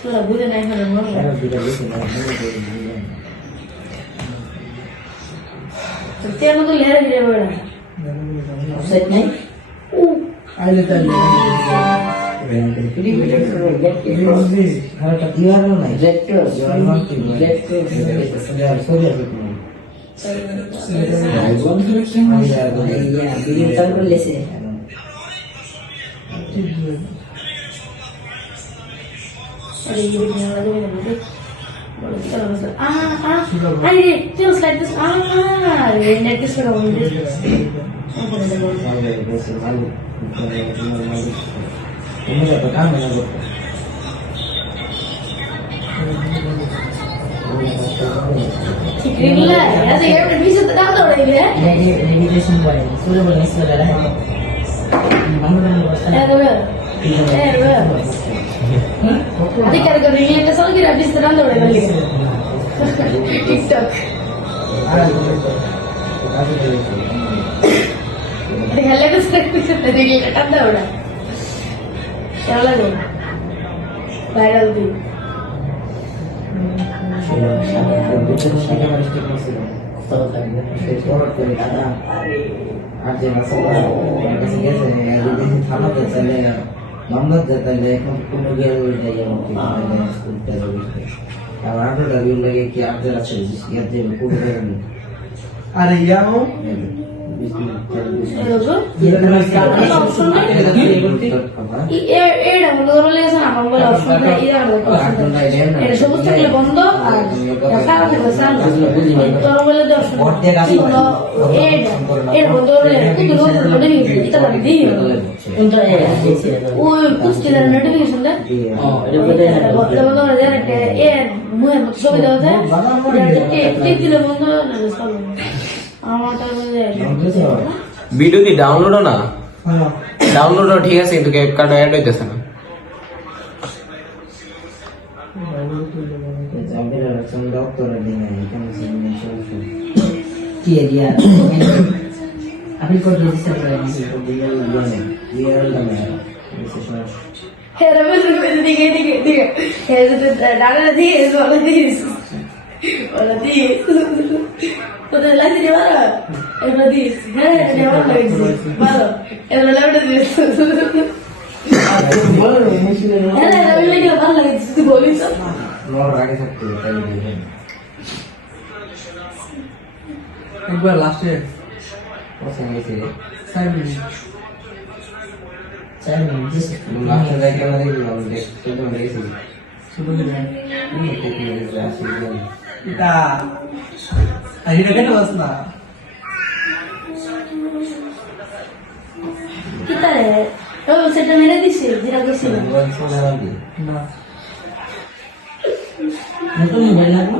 তোরা বুঝে নাই হলো মনে এরা দুটা বেশি না তেল মতো লেরা দিলে বড় অফসাইড নাই আইলে তাই अरे यार ভিডিও কি ডাউনলোড না ডাউনলোড ঠিক আছে কিন্তু ক্যাপকাট অ্যাড হইতেছে না কি এরিয়া আপনি কোড রেজিস্টার করেন Toda la gente va el rodillo, le va a decir, malo, el reloj de Dios. La Biblia que habla de tu bolito. No, আগে থাকতে তাই দিবেন একবার লাস্টে পছন্দ হয়েছে 5 মিনিট চাই না দিছে লাস্টে দেখে আমরা দেখলাম দেখতে দেখেছি শুরু করে আসি এটা আইডিটা কেন বাস না Kita se te mere dice, dirá que sí. না নতুন মোবাইল লাগবে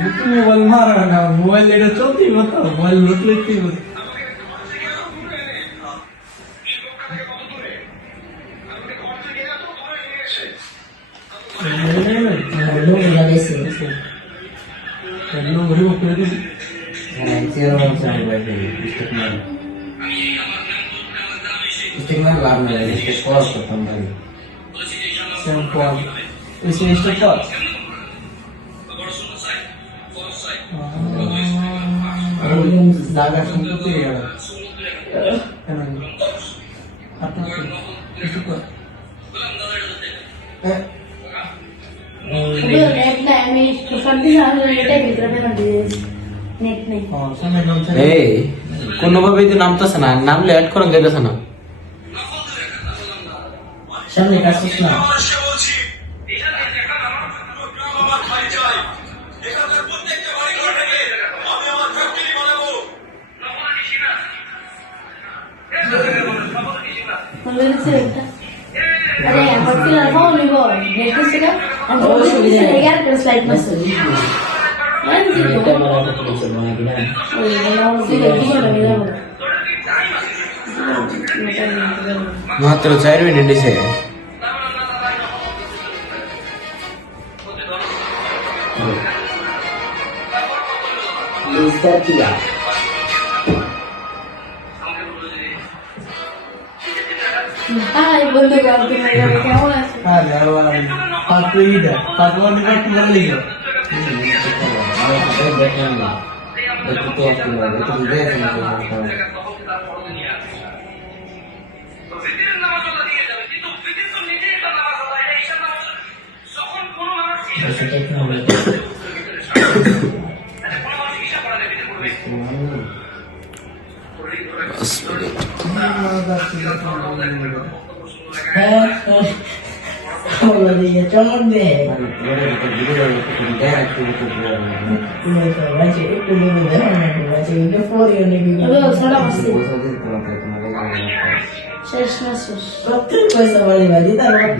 নতুন মোবাইল মারা না মোবাইল এটা চলতেই মতো মোবাইল লুটলেই মতো লোক লাগাইছে লোক রিমুভ করে দিন হ্যাঁ চেয়ার আছে মোবাইল স্টিক মার লাভ নাই স্টিক কল করতাম ভাই স্যাম্পল এসে স্টক কর জায়গা শুনতে গেল কেন আপনার কিছু কর Net na, I something I will get a net nahi. সামনে নাম এই কোনোভাবে তো নামতেছে না নামলে অ্যাড করেন যেতেছে না সামনে কাজ না अरे আমার কি লাভ হলো গো নেট থেকে আমি বলছি এর প্লাস লাইট মাস মাত্র 4 মিনিট দিছে Ay, boludo, ¿cómo es? Ah, ya, bueno. তারপরে ইটা তারপর নিবার কি বলে লিখো দেখেন না দেখতে তো আসলে দেখতে দেখেন না চমক দে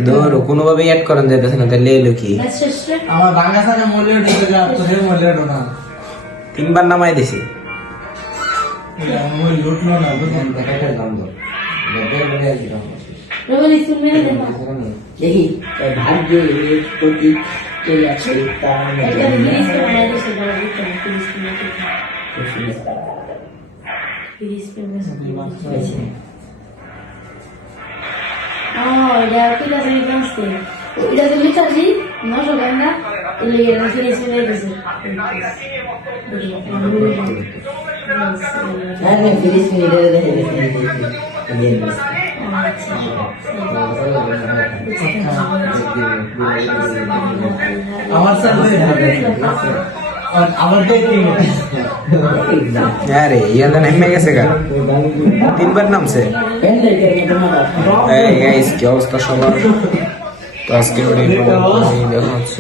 ধরো কোনোভাবেই অ্যাড করেন যেতেছে না তাহলে এলো কি আমার বাংলাদেশে মূল্য দিতে যা তোরে মূল্য না 3 বার নামাই দিছি ওই লুটলো না বুঝলেন দেখাটা দাম দাও দেখে বলে আসি দাম দেখি ভাগ্যে প্রতি চলে আছে আমার সাথে আমার তো কি আরে ইয়াদা নেমে গেছে গা 3 বার নামছে এই গাইস কি অবস্থা সবার তো আজকে দেখা হচ্ছে